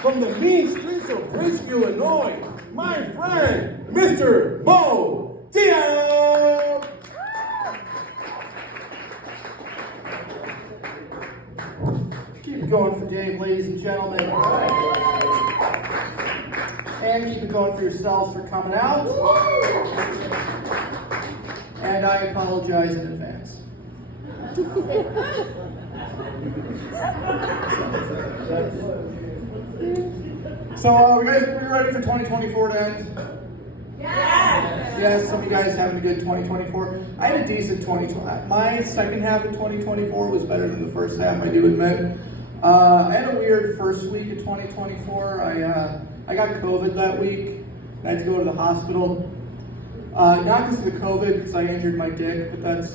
from the mean streets of Bridgeview, Illinois, my friend, Mr. Bo Diab. Keep it going for Dave, ladies and gentlemen. And keep it going for yourselves for coming out. And I apologize in advance. So, we ready for 2024 to end? Yes! Yes, some of you guys having a good 2024. I had a decent 2024. My second half of 2024 was better than the first half, I do admit. I had a weird first week of 2024. I got COVID that week. I had to go to the hospital. Not because of the COVID, because I injured my dick, but that's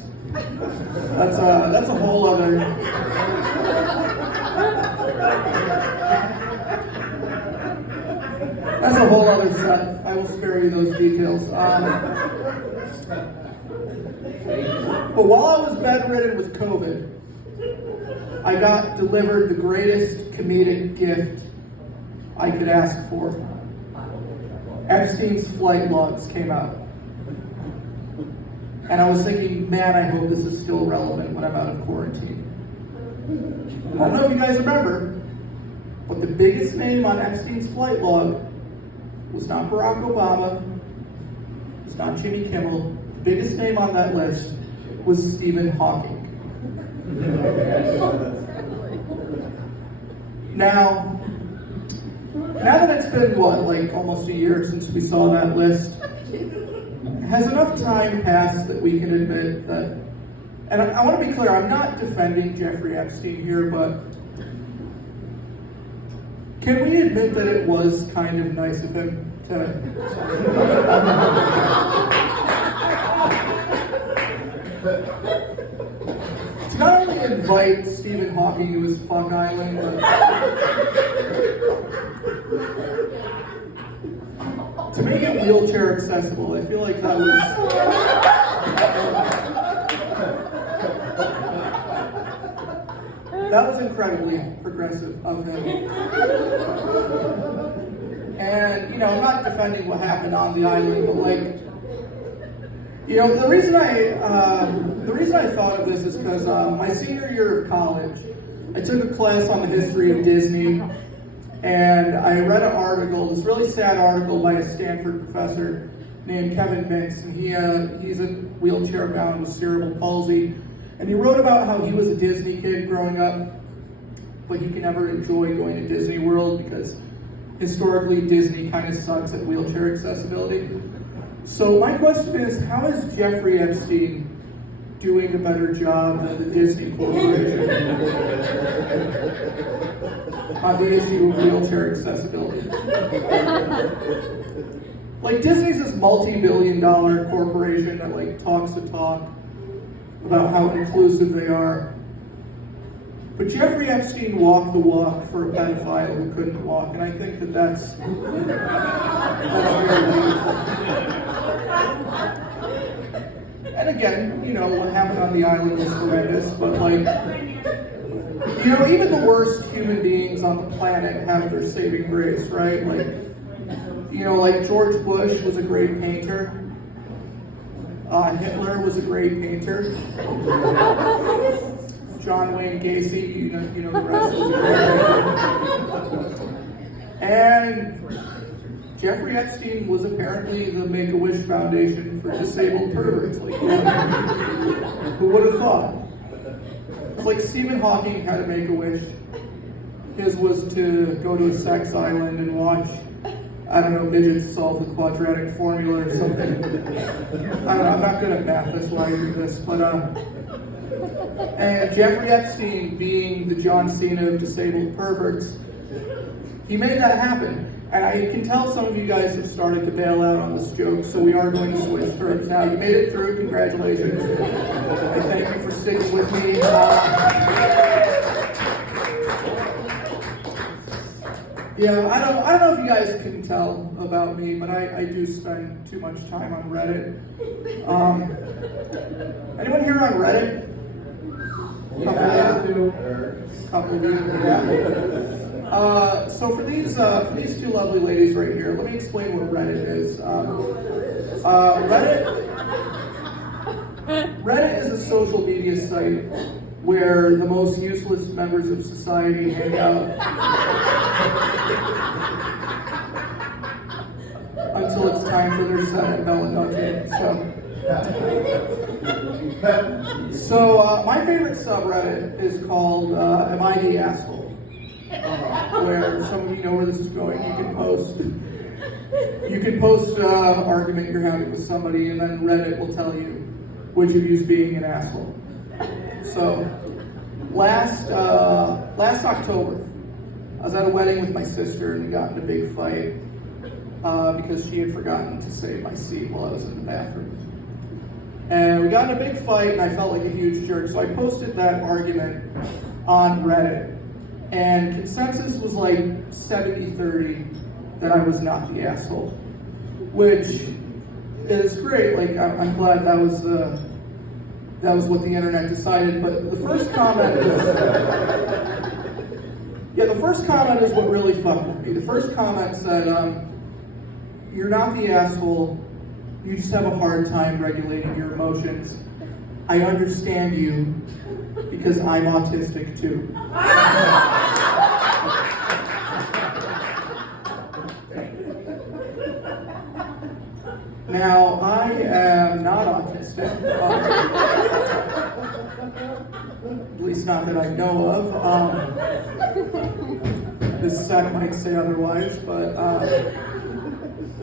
a whole other. That's a whole other set. I will spare you those details. But while I was bedridden with COVID, I got delivered the greatest comedic gift I could ask for. Epstein's flight logs came out. And I was thinking, man, I hope this is still relevant when I'm out of quarantine. I don't know if you guys remember, but the biggest name on Epstein's flight log was not Barack Obama, it was not Jimmy Kimmel. The biggest name on that list was Stephen Hawking. Now that it's been, almost a year since we saw that list, has enough time passed that we can admit that, and I want to be clear, I'm not defending Jeffrey Epstein here, but can we admit that it was kind of nice of him to not only invite Stephen Hawking to his fuck island, but to make it wheelchair accessible? I feel like that was incredibly progressive of him. And I'm not defending what happened on the island, but the reason I thought of this is because my senior year of college, I took a class on the history of Disney. And I read an article, this really sad article by a Stanford professor named Kevin Mintz, and he's a wheelchair bound with cerebral palsy. And he wrote about how he was a Disney kid growing up, but he could never enjoy going to Disney World because historically Disney kind of sucks at wheelchair accessibility. So my question is, how is Jeffrey Epstein doing a better job than the Disney Corporation on the issue of wheelchair accessibility? Disney's this multi-billion-dollar corporation that talks the talk about how inclusive they are. But Jeffrey Epstein walked the walk for a pedophile who couldn't walk, and I think that's very meaningful. And again, what happened on the island was horrendous, but even the worst human beings on the planet have their saving grace, right? George Bush was a great painter. Hitler was a great painter. John Wayne Gacy, the rest was a great painter. And Jeffrey Epstein was apparently the Make-A-Wish Foundation for disabled perverts. Who would have thought? It's Stephen Hawking had a Make-A-Wish. His was to go to a sex island and watch, midgets solve the quadratic formula or something. I'm not good at math, that's why I do this. But, and Jeffrey Epstein, being the John Cena of disabled perverts, he made that happen. And I can tell some of you guys have started to bail out on this joke, so we are going to switch terms now. You made it through, congratulations. I thank you for sticking with me. I don't know if you guys can tell about me, but I do spend too much time on Reddit. Anyone here on Reddit? Couple of you, yeah. So for these two lovely ladies right here, let me explain what Reddit is. Reddit is a social media site where the most useless members of society hang out until it's time for their set at Notte. So my favorite subreddit is called Am I the Asshole? Where some of you know where this is going. You can post an argument you're having with somebody, and then Reddit will tell you which of you is being an asshole. So last October, I was at a wedding with my sister, and we got in a big fight because she had forgotten to save my seat while I was in the bathroom. And we got in a big fight, and I felt like a huge jerk. So I posted that argument on Reddit, and consensus was like 70-30 that I was not the asshole, which is great. Like I'm glad that was what the internet decided. But the first comment is what really fucked with me. The first comment said, "You're not the asshole. You just have a hard time regulating your emotions. I understand you because I'm autistic too." Now, I am not autistic, at least not that I know of. This sec might say otherwise, but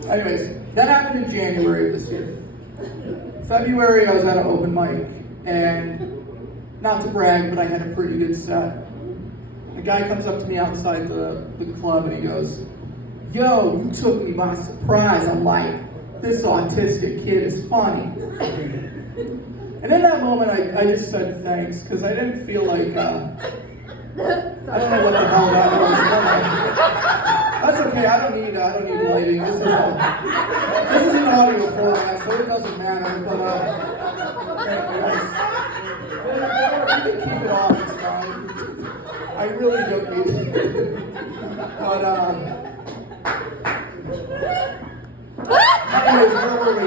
anyways, that happened in January of this year. February, I was at an open mic, and not to brag, but I had a pretty good set. A guy comes up to me outside the club, and he goes, "Yo, you took me by surprise." I'm like, "This autistic kid is funny." And in that moment, I just said thanks, because I didn't feel like, I don't know what the hell that was. That's okay, I don't need lighting. This is an audio format, so it doesn't matter, but, anyways, you can keep it off, it's fine. I really don't need it. But, anyways, where were we?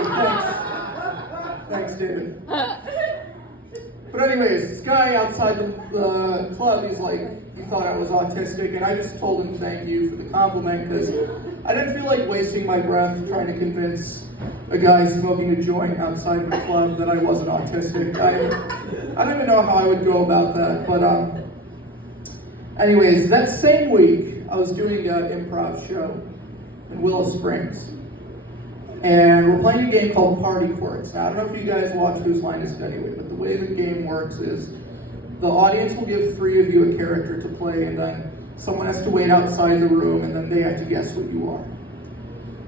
Thanks, David. But anyways, this guy outside the club, he's like, he thought I was autistic, and I just told him thank you for the compliment, because I didn't feel like wasting my breath trying to convince a guy smoking a joint outside the club that I wasn't autistic. I don't even know how I would go about that, but anyways, that same week, I was doing an improv show in Willow Springs. And we're playing a game called Party Courts. Now, I don't know if you guys watch Whose Line Is It Anyway, but the way the game works is the audience will give three of you a character to play, and then someone has to wait outside the room, and then they have to guess what you are.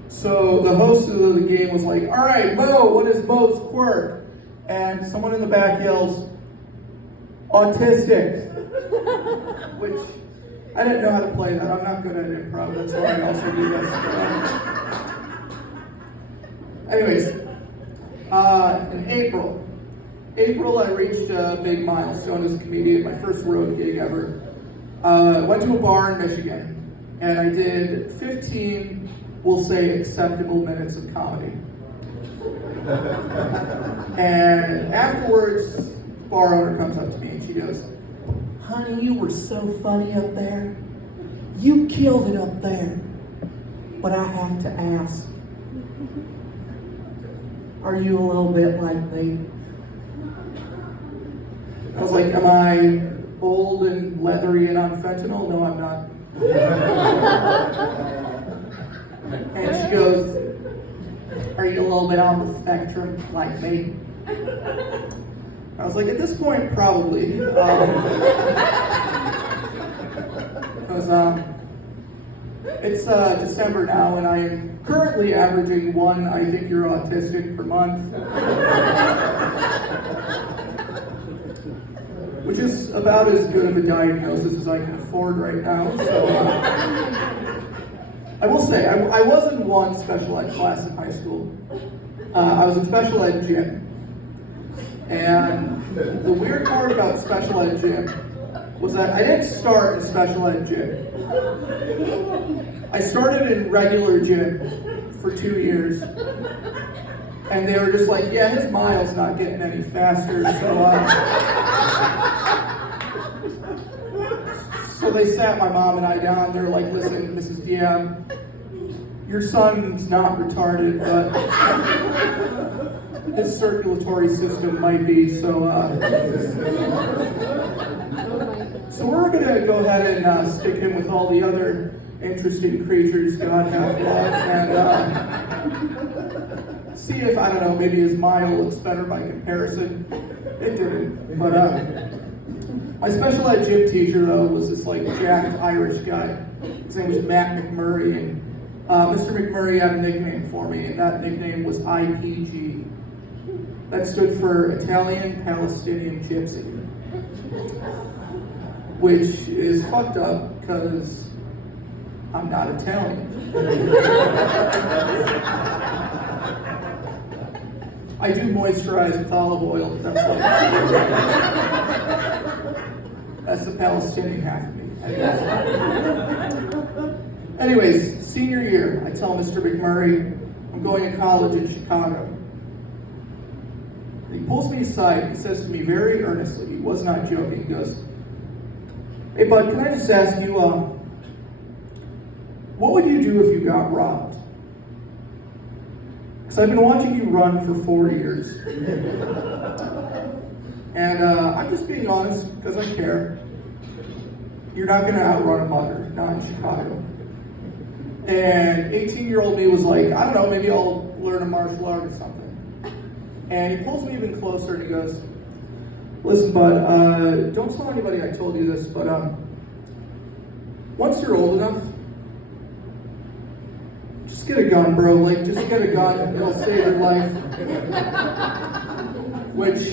So the host of the game was like, "All right, Mo, what is Mo's quirk?" And someone in the back yells, "Autistic," which I didn't know how to play that. I'm not good at improv, that's why I also do this. Anyways, in April, I reached a big milestone as a comedian, my first road gig ever. Went to a bar in Michigan, and I did 15, we'll say, acceptable minutes of comedy. And afterwards, the bar owner comes up to me and she goes, "Honey, you were so funny up there. You killed it up there. But I have to ask, are you a little bit like me?" I was like, "Am I old and leathery and on fentanyl?" "No, I'm not." And she goes, "Are you a little bit on the spectrum like me?" I was like, at this point, probably. Because it's December now, and I am currently averaging one "I think you're autistic" per month. Which is about as good of a diagnosis as I can afford right now. So I will say, I was in one special ed class in high school. I was in special ed gym. And the weird part about special ed gym was that I didn't start in special ed gym. I started in regular gym for 2 years. And they were just like, yeah, his mile's not getting any faster, so they sat my mom and I down. They're like, listen, Mrs. Diab, your son's not retarded, but his circulatory system might be, so we're going to go ahead and stick him with all the other interesting creatures God hath brought, and see if, I don't know, maybe his mile looks better by comparison. It didn't, but my special ed gym teacher, though, was this, like, jacked Irish guy. His name was Matt McMurray, and Mr. McMurray had a nickname for me, and that nickname was IPG. That stood for Italian Palestinian Gypsy, which is fucked up, because I'm not Italian. I do moisturize with olive oil, but that's the Palestinian half of me, I guess. Anyways, senior year, I tell Mr. McMurray I'm going to college in Chicago. And he pulls me aside and he says to me very earnestly, he was not joking, he goes, hey bud, can I just ask you, what would you do if you got robbed? Because I've been watching you run for 4 years. And I'm just being honest because I care. You're not going to outrun a mother, not in Chicago. And 18-year-old me was like, I don't know, maybe I'll learn a martial art or something. And he pulls me even closer and he goes, listen, bud, don't tell anybody I told you this, but once you're old enough, just get a gun, bro. Like, just get a gun. It'll save your life. Which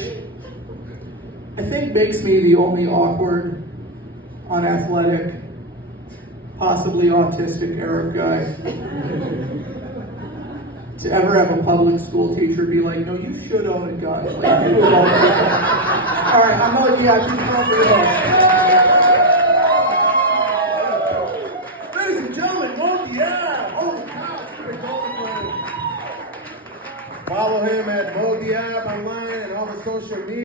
I think makes me the only awkward, unathletic, possibly autistic Arab guy to ever have a public school teacher be like, no, you should own a gun. Like, you would own a gun. All right, I'm not, yeah, I'm just over your head. Ladies and gentlemen, Diab. Holy cow, it's pretty cool. Follow him at Diab online and all the social media.